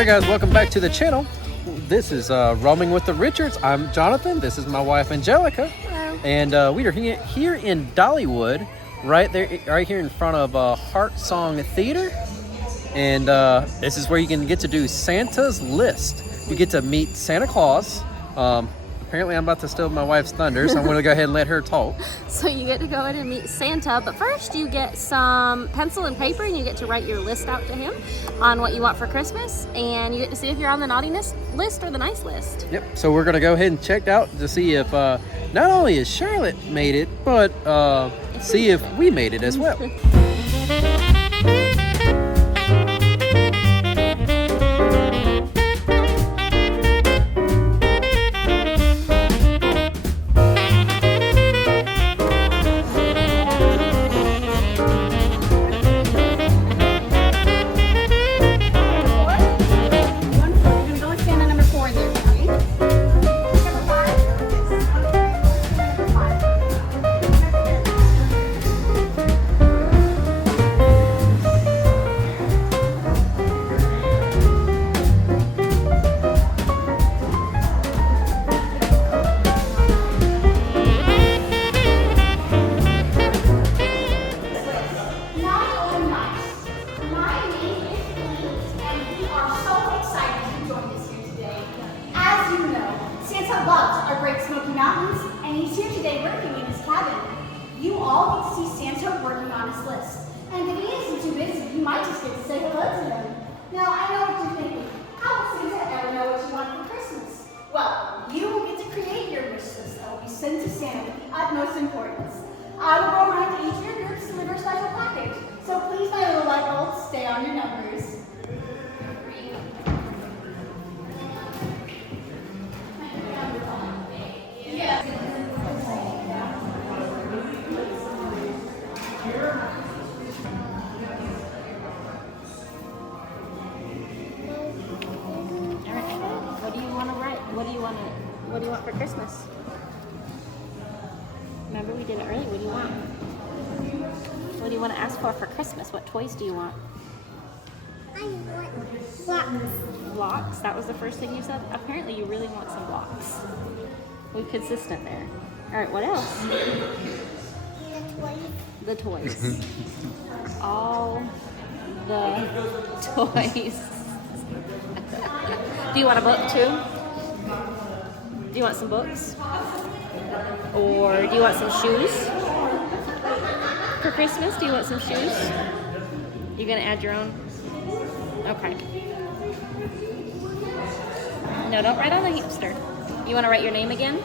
Alright guys, welcome back to the channel. This is Roaming with the Richards. I'm Jonathan. This is my wife Angelica. Hello. And we are here in Dollywood, right here in front of Heart Song Theater. And this is where you can get to do Santa's List. You get to meet Santa Claus. Apparently I'm about to steal my wife's thunder, so I'm going to go ahead and let her talk. So you get to go in and meet Santa, but first you get some pencil and paper and you get to write your list out to him on what you want for Christmas, and you get to see if you're on the naughtiness list or the nice list. Yep, so we're going to go ahead and check out to see if not only has Charlotte made it, but see if we made it as well. Loves our great Smoky Mountains, and he's here today working in his cabin. You all get to see Santa working on his list. And if he isn't too busy, you might just get to say hello to him. Now, I know what you're thinking. How will Santa ever know what you want for Christmas? Well, you will get to create your wish list that will be sent to Santa with the utmost importance. I will go around to each of your groups to deliver a special package. So please, my little light bulbs, stay on your numbers. What do you want for Christmas? Remember we did it early. What do you want? What do you want to ask for Christmas? What toys do you want? I want blocks. Blocks? That was the first thing you said? Apparently you really want some blocks. We're consistent there. Alright, what else? The toys. All the toys. Do you want a book too? Do you want some books? Or do you want some shoes? For Christmas, do you want some shoes? You gonna add your own? Okay. No, don't write on the hamster. You wanna write your name again?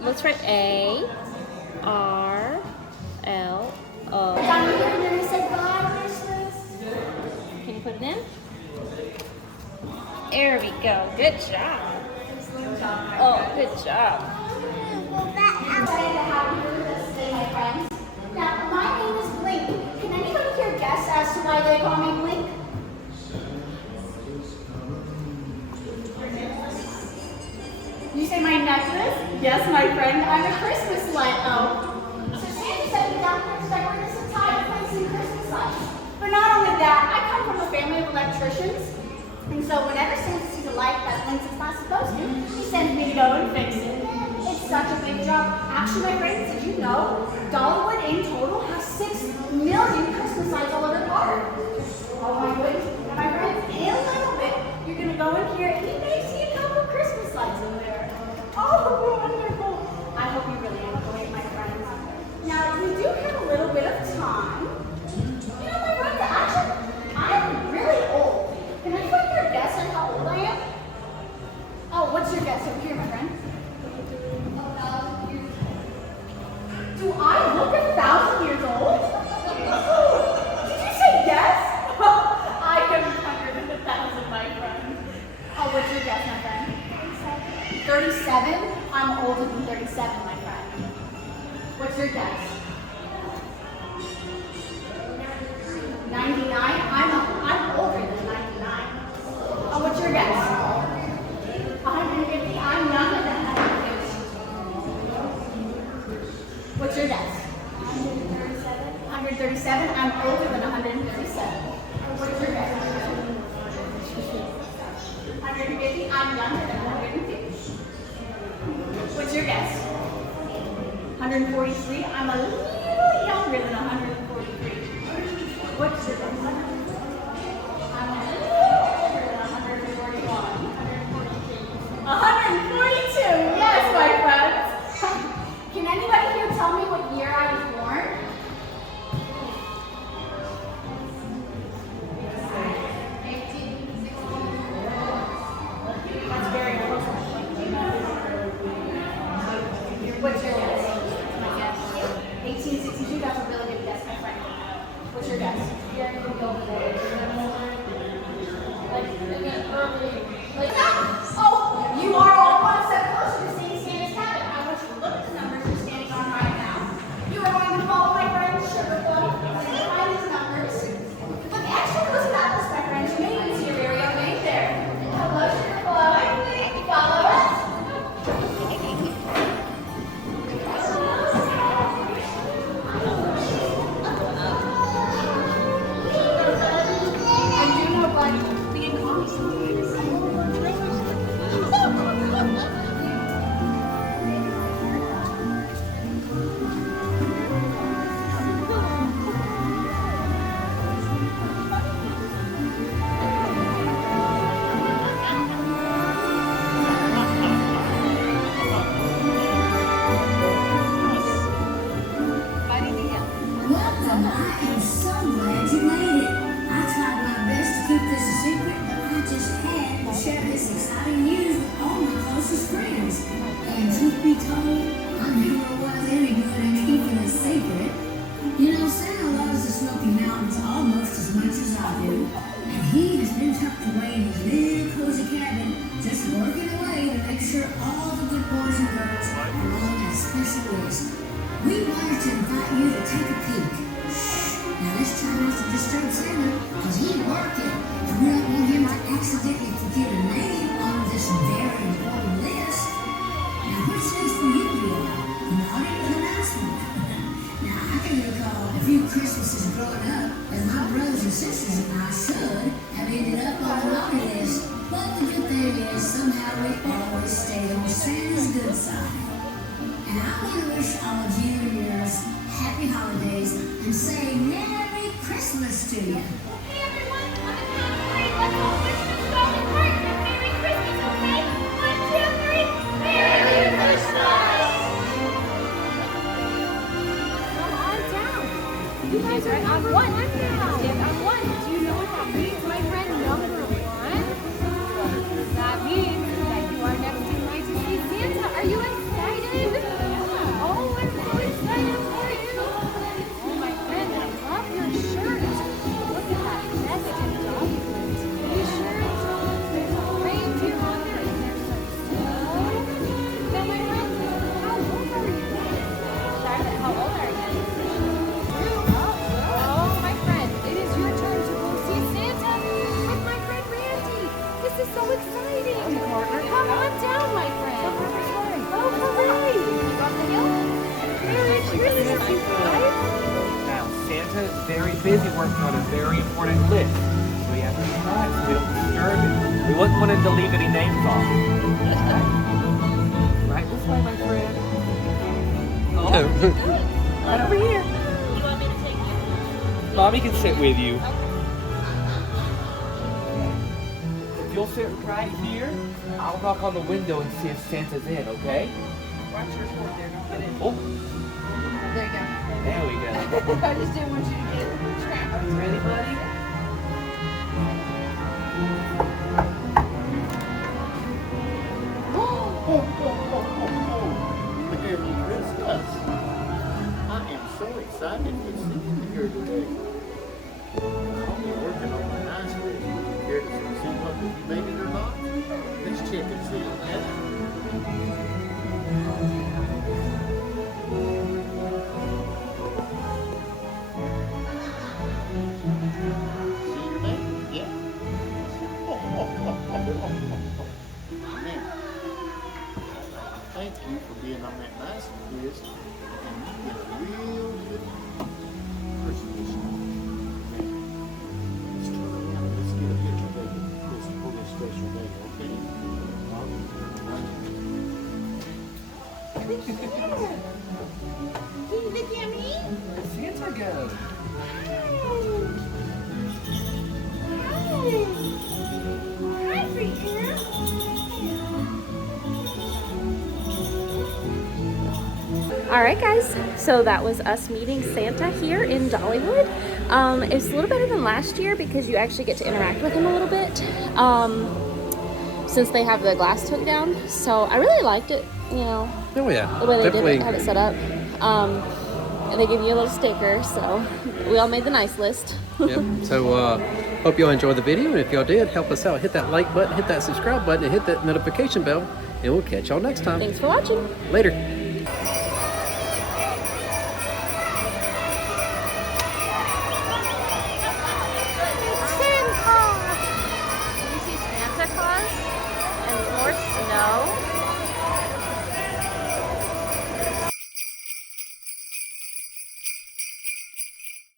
Let's write A, R, L, O. Can you put it in? There we go. Good job. Oh, good job. I'm excited to have you with us today, my friends. Now, my name is Blink. Can anybody here guess as to why they call me Blink? You say my necklace? Yes, my friend. I'm a Christmas light. Oh. So Santa sent me down here to decorate this entire place in Christmas lights. But not only that, I come from a family of electricians. And so whenever Santa sees a light that blinks it's not supposed to, he sends me to go and fix it. It's such a big job. Actually, my friends, did you know Dollywood in total has 6 million Christmas lights all over the park? Oh my goodness. Now my friends, in a little bit, you're going to go in here and you may see a couple of Christmas lights in there. Oh, wonderful. I hope you really enjoy it, my friends. Now, we do have a little bit of time. You know, my friends, actually, I'm really old. Can anybody here guess on how old I am? Oh, what's your guess over here, my friend? 1,000 years old. Do I look 1,000 years old? Did you say yes? I am younger than 1,000, my friend. Oh, what's your guess, my friend? 37? I'm older than 37, my friend. What's your guess? 99? I'm older than 99. Oh, what's your guess? 150? I'm younger than 150. What's your guess? 137? 137? 137, I'm older than 137. What's your guess? 150, I'm younger than 150. What's your guess? 143, I'm a little younger than 143. What's your guess? I'm a little older than 141. 142, yes, my friends. Can anybody here tell me what year I was born? That's very close. What's your guess? My guess. 1862, that's a really good guess, my friend. What's your guess? Oh, you are all one step closer to seeing Santa's cabin. I want you to look at the numbers you're standing on right now. You are going to follow my friend Sugarplum and find his numbers. Look extra close at that list, my friends. You may even see your very own name there. Hello, Sugarplum. Follow us. And do you know what? We can call me Welcome. I am so glad you made it. I tried my best to keep this a secret, but I just had to share this exciting news with all my closest friends. And truth be told, I never was any good at keeping a secret. You know, Santa loves the Smoky Mountains almost as much as I do. And he has been tucked away in his little cozy cabin, just working away to make sure all the good boys and girls are on that special list. We wanted to invite you to take a peek. Now let's try not to disturb Santa, because he's working, and we don't want him to accidentally forget a name on this very important list. Now which list will you be on? The naughty or the nice one? Now I can recall a few Christmases growing up, and my brothers and sisters and I should have ended up on the naughty list. But the good thing is, somehow we always stay on Santa's good side. And I want to wish all of you and yours happy holidays and say Merry Christmas to you. Hey everyone, on the count of three, let's all wish this golden heart a Merry Christmas, okay? 1, 2, 3, Merry Christmas! Come on down. You guys are number one now. I'm one. Do you know what that means, my friend? Number one? That means that you are next in line to see Santa. Are you excited? Oh, I'm so excited for you. Oh, my friend, I love your shirt. Look at that message in Dollywood t-shirt. There's a reindeer on there, and there's some snow. Now, my friend, how old are you? Charlotte, how old are you? Oh, my friend, it is your turn to go see Santa with my friend Randy. This is so exciting. Come on down, my friend. Oh, hooray. Up the hill? Merry Christmas, you guys. Now, Santa is very busy working on a very important list. So we have to try so we don't disturb it. We wouldn't want him to leave any names off. Right this way, my friend. Oh. Right over here. You want me to take you? Mommy can sit with you. If you'll sit right here, I'll knock on the window and see if Santa's in, okay? Watch your sport there. Get in. Oh, There you go. there we go. I just didn't want you to get trapped. Are you ready, buddy? Merry Christmas. I am so excited to see you here today. I'll be working on my nice list. Here to see what you made it or not. Let's check and see, okay? See your name? Yeah. Man, thank you for being on that nice list. And you get a real good Christmas. Okay. Let's turn around. Let's get a picture of this for this special day, okay? Can you look at me? Santa go. Hi, Freaker. All right, guys. So that was us meeting Santa here in Dollywood. It's a little better than last year because you actually get to interact with him a little bit. Since they have the glass took down, so I really liked it. You know, Oh yeah, the way they definitely. did it, had it set up. And they give you a little sticker, so we all made the nice list. Yep. So hope y'all enjoyed the video, and if y'all did, help us out. Hit that like button, hit that subscribe button, and hit that notification bell, and we'll catch y'all next time. Thanks for watching. Later.